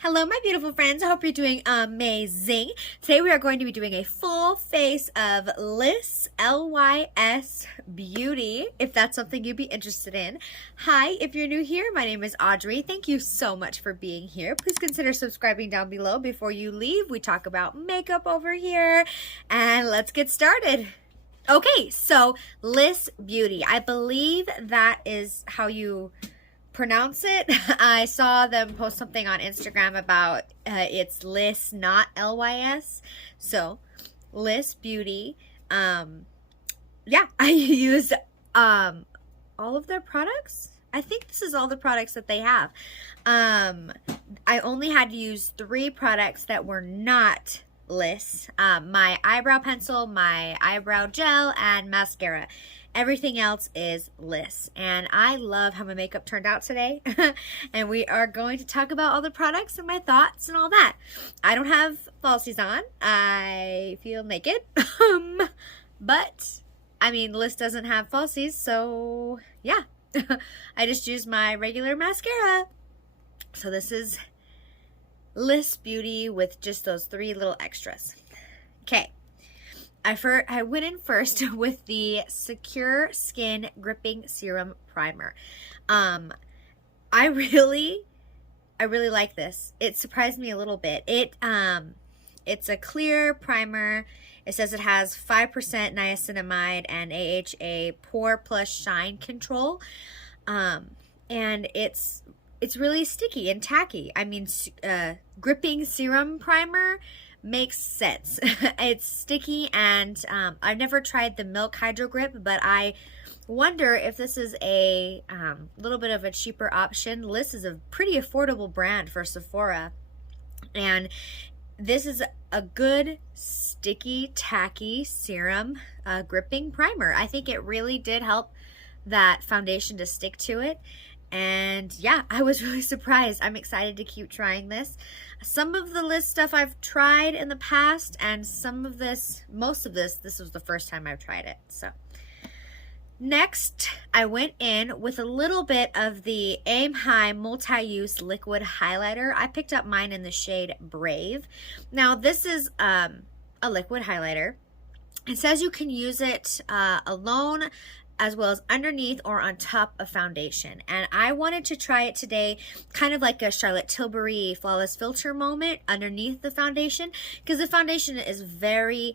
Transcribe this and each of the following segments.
Hello, my beautiful friends. I hope you're doing amazing. Today we are going to be doing a full face of LYS, LYS Beauty, if that's something you'd be interested in. Hi, if you're new here, my name is Audrey. Thank you so much for being here. Please consider subscribing down below before you leave. We talk about makeup over here, and let's get started. Okay, so LYS Beauty. I believe that is how you pronounce it. I saw them post something on Instagram about it's LYS, not LYS. So LYS Beauty. Yeah, I used all of their products. I think this is all the products that they have. I only had to use 3 products that were not LYS. My eyebrow pencil, my eyebrow gel, and mascara. Everything else is LYS, and I love how my makeup turned out today. And we are going to talk about all the products and my thoughts and all that. I don't have falsies on. I feel naked. But I mean, LYS doesn't have falsies, so yeah. I just used my regular mascara. So this is LYS Beauty with just those 3 little extras. Okay. I went in first with the Secure Skin Gripping Serum Primer. I really like this. It surprised me a little bit. It's a clear primer. It says it has 5% niacinamide and AHA Pore Plus Shine Control. And it's really sticky and tacky. I mean, gripping serum primer makes sense. It's sticky, and I've never tried the Milk Hydro Grip, but I wonder if this is a little bit of a cheaper option. LYS is a pretty affordable brand for Sephora, and this is a good sticky, tacky serum gripping primer. I think it really did help that foundation to stick to it. And yeah, I was really surprised. I'm excited to keep trying this. Some of the LYS stuff I've tried in the past, and most of this was the first time I've tried it. So next, I went in with a little bit of the Aim High Multi-Use Liquid Highlighter. I picked up mine in the shade Brave. Now, this is a liquid highlighter. It says you can use it alone, as well as underneath or on top of foundation. And I wanted to try it today, kind of like a Charlotte Tilbury Flawless Filter moment underneath the foundation, because the foundation is very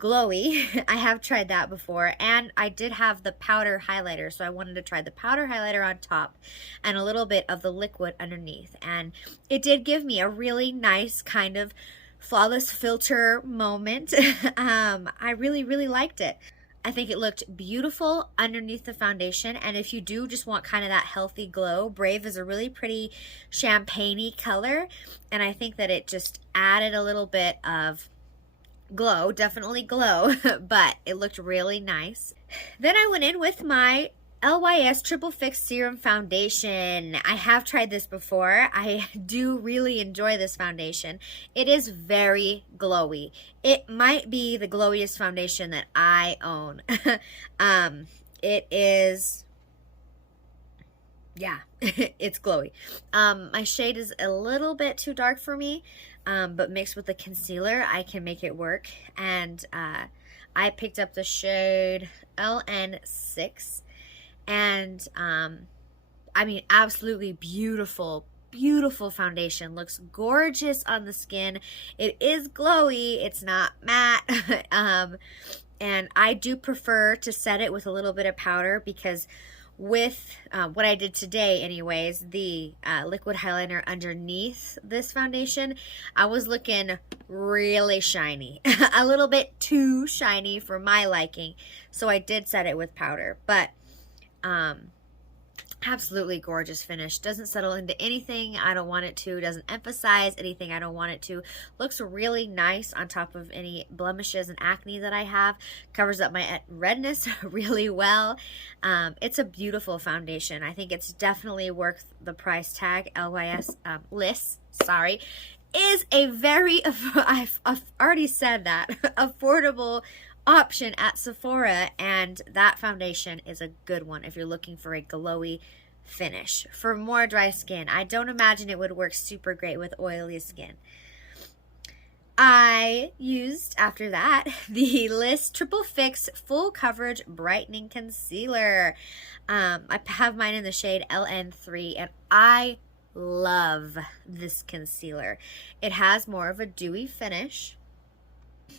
glowy. I have tried that before, and I did have the powder highlighter, so I wanted to try the powder highlighter on top and a little bit of the liquid underneath. And it did give me a really nice kind of flawless filter moment. I really liked it. I think it looked beautiful underneath the foundation, and if you do just want kind of that healthy glow, Brave is a really pretty champagne-y color, and I think that it just added a little bit of glow, definitely glow, but it looked really nice. Then I went in with my LYS Triple Fix Serum Foundation. I have tried this before. I do really enjoy this foundation. It is very glowy. It might be the glowiest foundation that I own. It is, yeah, it's glowy. My shade is a little bit too dark for me, but mixed with the concealer, I can make it work. And I picked up the shade LN6. And I mean, absolutely beautiful foundation. Looks gorgeous on the skin. It is glowy, it's not matte. And I do prefer to set it with a little bit of powder, because with what I did today anyways, the liquid highlighter underneath this foundation, I was looking really shiny. A little bit too shiny for my liking, so I did set it with powder. But absolutely gorgeous finish. Doesn't settle into anything I don't want it to. Doesn't emphasize anything I don't want it to. Looks really nice on top of any blemishes and acne that I have. Covers up my redness really well. It's a beautiful foundation. I think it's definitely worth the price tag. LYS, sorry, is a very, I've already said that, affordable option at Sephora, and that foundation is a good one if you're looking for a glowy finish for more dry skin. I don't imagine it would work super great with oily skin. I used, after that, the LYS Triple Fix Full Coverage Brightening Concealer. I have mine in the shade LN3, and I love this concealer. It has more of a dewy finish.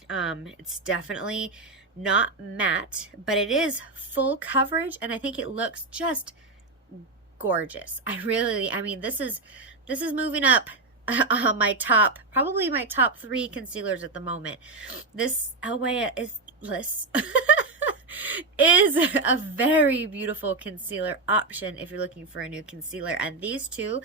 It's definitely not matte, but it is full coverage, and I think it looks just gorgeous. I mean, this is moving up my top, probably my top 3 concealers at the moment. This LYS is a very beautiful concealer option if you're looking for a new concealer. And these two,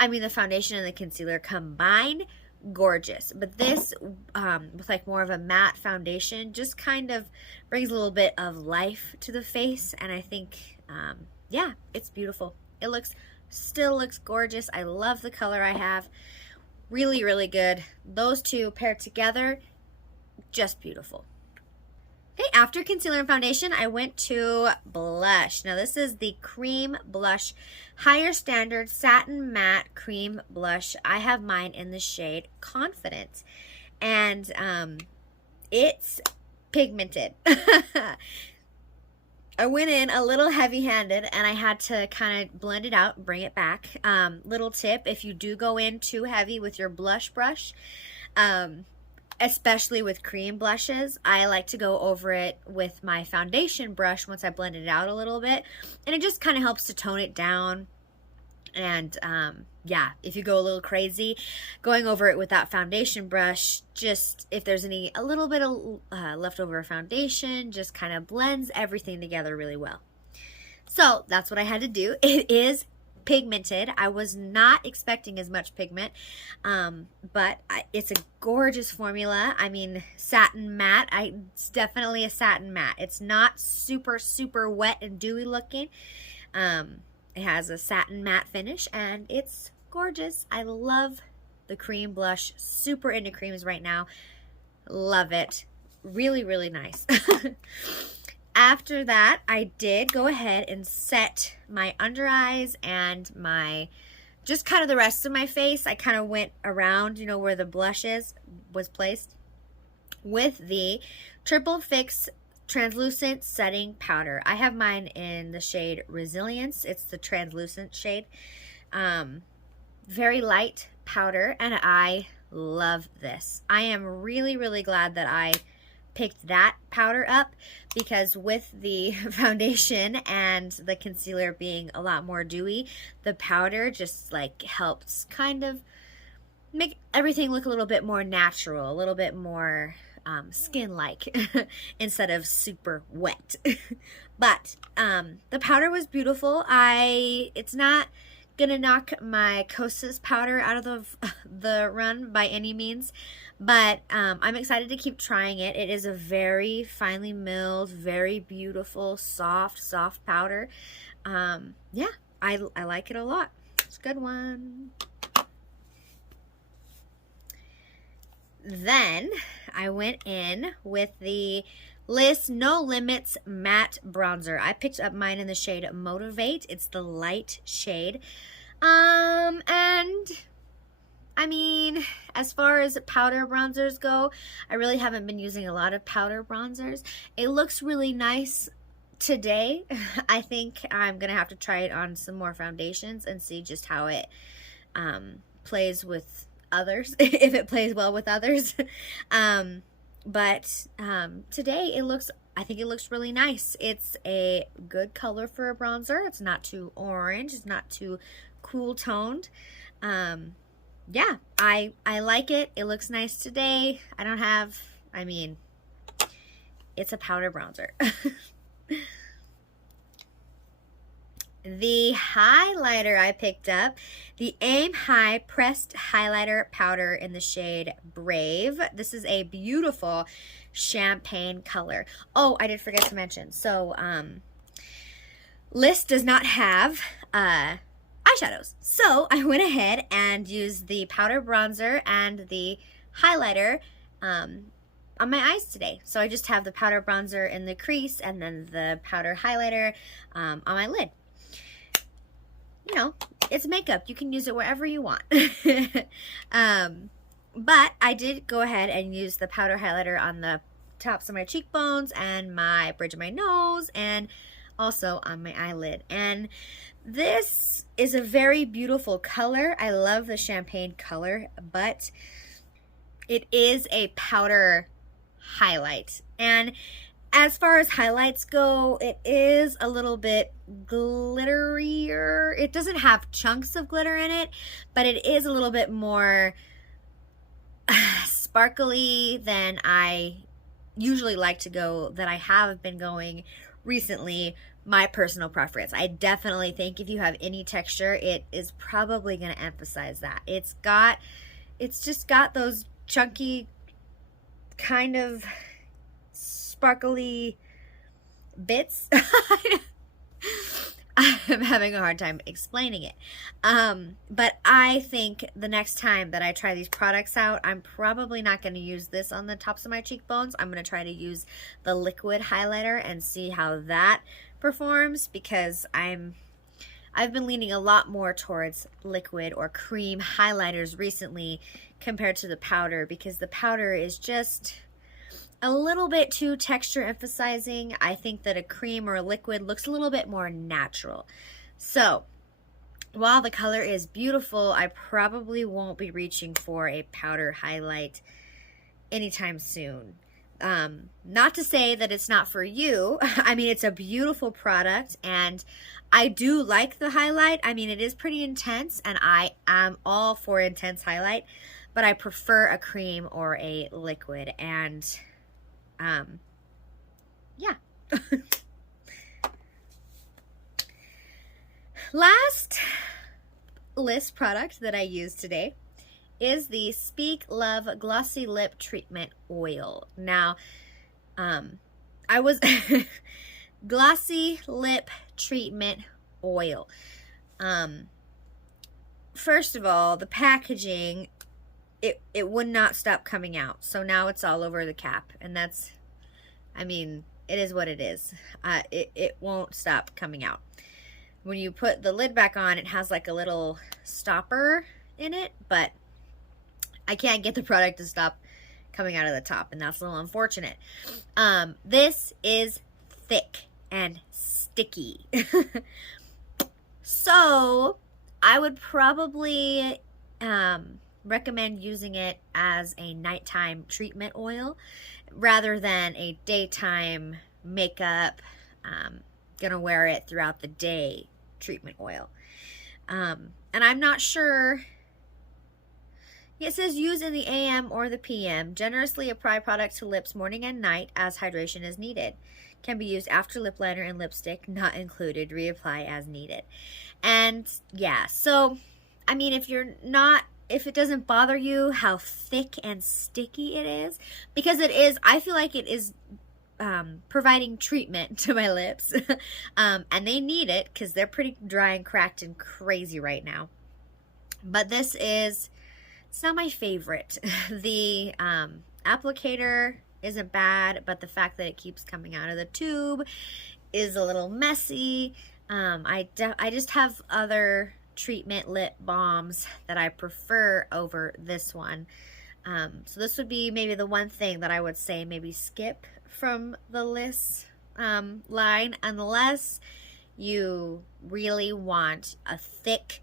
I mean, the foundation and the concealer combined, gorgeous. But this, with like more of a matte foundation, just kind of brings a little bit of life to the face. And I think, yeah, it's beautiful. It still looks gorgeous. I love the color I have. Really, really good. Those two paired together, just beautiful. Okay, after concealer and foundation, I went to blush. Now this is the Cream Blush Higher Standard Satin Matte Cream Blush. I have mine in the shade Confident. And it's pigmented. I went in a little heavy-handed, and I had to kind of blend it out and bring it back. Little tip, if you do go in too heavy with your blush brush, especially with cream blushes, I like to go over it with my foundation brush once I blend it out a little bit, and it just kind of helps to tone it down. And yeah, if you go a little crazy going over it with that foundation brush, just if there's a little bit of leftover foundation, just kind of blends everything together really well. So that's what I had to do. It is pigmented. I was not expecting as much pigment, but it's a gorgeous formula. I mean, satin matte. It's definitely a satin matte. It's not super, super wet and dewy looking. It has a satin matte finish, and it's gorgeous. I love the cream blush. Super into creams right now. Love it. Really, really nice. After that, I did go ahead and set my under eyes and just kind of the rest of my face. I kind of went around, you know, where the blush was placed with the Triple Fix Translucent Setting Powder. I have mine in the shade Resilience. It's the translucent shade. Very light powder, and I love this. I am really, really glad that I picked that powder up, because with the foundation and the concealer being a lot more dewy, the powder just like helps kind of make everything look a little bit more natural, a little bit more skin-like instead of super wet. But the powder was beautiful. It's not gonna knock my Kosas powder out of the run by any means, but I'm excited to keep trying it. It is a very finely milled, very beautiful, soft powder. Yeah, I like it a lot. It's a good one. Then I went in with the LYS No Limits Matte Bronzer. I picked up mine in the shade Motivate. It's the light shade. And I mean, as far as powder bronzers go, I really haven't been using a lot of powder bronzers. It looks really nice today. I think I'm going to have to try it on some more foundations and see just how it plays with others, if it plays well with others. But today I think it looks really nice. It's a good color for a bronzer. It's not too orange. It's not too cool toned. Yeah, I like it. It looks nice today. I mean, it's a powder bronzer. The highlighter I picked up, the Aim High Pressed Highlighter Powder in the shade Brave. This is a beautiful champagne color. Oh, I did forget to mention. So, LYS does not have eyeshadows. So, I went ahead and used the powder bronzer and the highlighter on my eyes today. So, I just have the powder bronzer in the crease and then the powder highlighter on my lid. you know, it's makeup. You can use it wherever you want. But I did go ahead and use the powder highlighter on the tops of my cheekbones and my bridge of my nose and also on my eyelid. And this is a very beautiful color. I love the champagne color, but it is a powder highlight. And as far as highlights go, it is a little bit glitterier. It doesn't have chunks of glitter in it, but it is a little bit more sparkly than I usually like to go, that I have been going recently. My personal preference. I definitely think if you have any texture, it is probably going to emphasize that. It's just got those chunky, kind of sparkly bits. I'm having a hard time explaining it. But I think the next time that I try these products out, I'm probably not going to use this on the tops of my cheekbones. I'm going to try to use the liquid highlighter and see how that performs, because I've been leaning a lot more towards liquid or cream highlighters recently compared to the powder, because the powder is just a little bit too texture emphasizing. I think that a cream or a liquid looks a little bit more natural. So while the color is beautiful, I probably won't be reaching for a powder highlight anytime soon. Not to say that it's not for you. I mean, it's a beautiful product and I do like the highlight. I mean, it is pretty intense and I am all for intense highlight, but I prefer a cream or a liquid. And yeah. Last LYS product that I used today is the Speak Love Glossy Lip Treatment Oil. Now, I was Glossy Lip Treatment Oil. First of all, the packaging, it would not stop coming out. So now it's all over the cap, and that's, I mean, it is what it is. It won't stop coming out. When you put the lid back on, it has like a little stopper in it, but I can't get the product to stop coming out of the top, and that's a little unfortunate. This is thick and sticky. So I would probably recommend using it as a nighttime treatment oil rather than a daytime makeup, gonna wear it throughout the day treatment oil. And I'm not sure. It says use in the AM or the PM. Generously apply product to lips morning and night as hydration is needed. Can be used after lip liner and lipstick, not included. Reapply as needed. And yeah, so I mean, if it doesn't bother you how thick and sticky it is, because it is, I feel like it is providing treatment to my lips, and they need it because they're pretty dry and cracked and crazy right now. But this is, it's not my favorite. The applicator isn't bad, but the fact that it keeps coming out of the tube is a little messy. I just have other treatment lip balms that I prefer over this one. So this would be maybe the one thing that I would say maybe skip from the LYS line, unless you really want a thick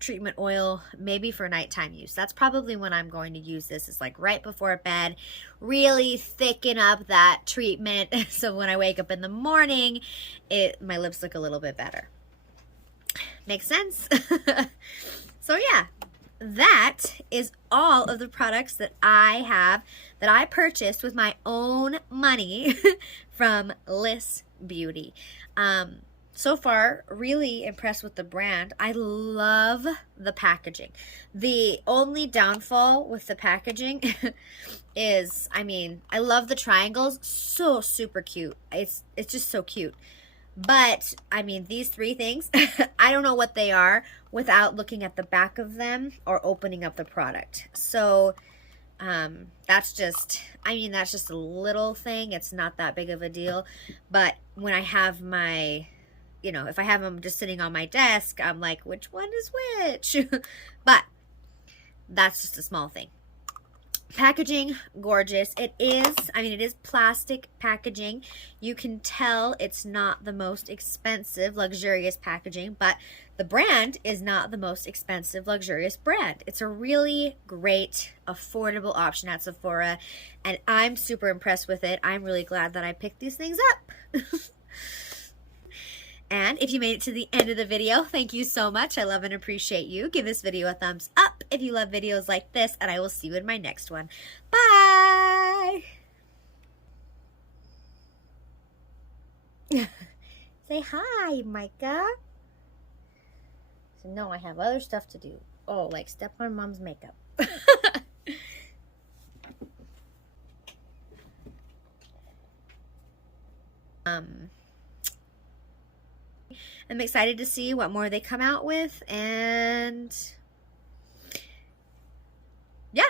treatment oil, maybe for nighttime use. That's probably when I'm going to use this, is like right before bed, really thicken up that treatment so when I wake up in the morning, my lips look a little bit better. Makes sense? So yeah, that is all of the products that I purchased with my own money from LYS Beauty. So far, really impressed with the brand. I love the packaging. The only downfall with the packaging is, I mean, I love the triangles. So super cute. It's just so cute. But, I mean, these three things, I don't know what they are without looking at the back of them or opening up the product. So, that's just, I mean, that's just a little thing. It's not that big of a deal. But when I have my you know, if I have them just sitting on my desk, I'm like, which one is which? But that's just a small thing. Packaging, gorgeous. It is, I mean, it is plastic packaging. You can tell it's not the most expensive, luxurious packaging, but the brand is not the most expensive, luxurious brand. It's a really great, affordable option at Sephora, and I'm super impressed with it. I'm really glad that I picked these things up. And if you made it to the end of the video, thank you so much. I love and appreciate you. Give this video a thumbs up if you love videos like this, and I will see you in my next one. Bye! Say hi, Micah. So, no, I have other stuff to do. Oh, like step on Mom's makeup. I'm excited to see what more they come out with, and yeah.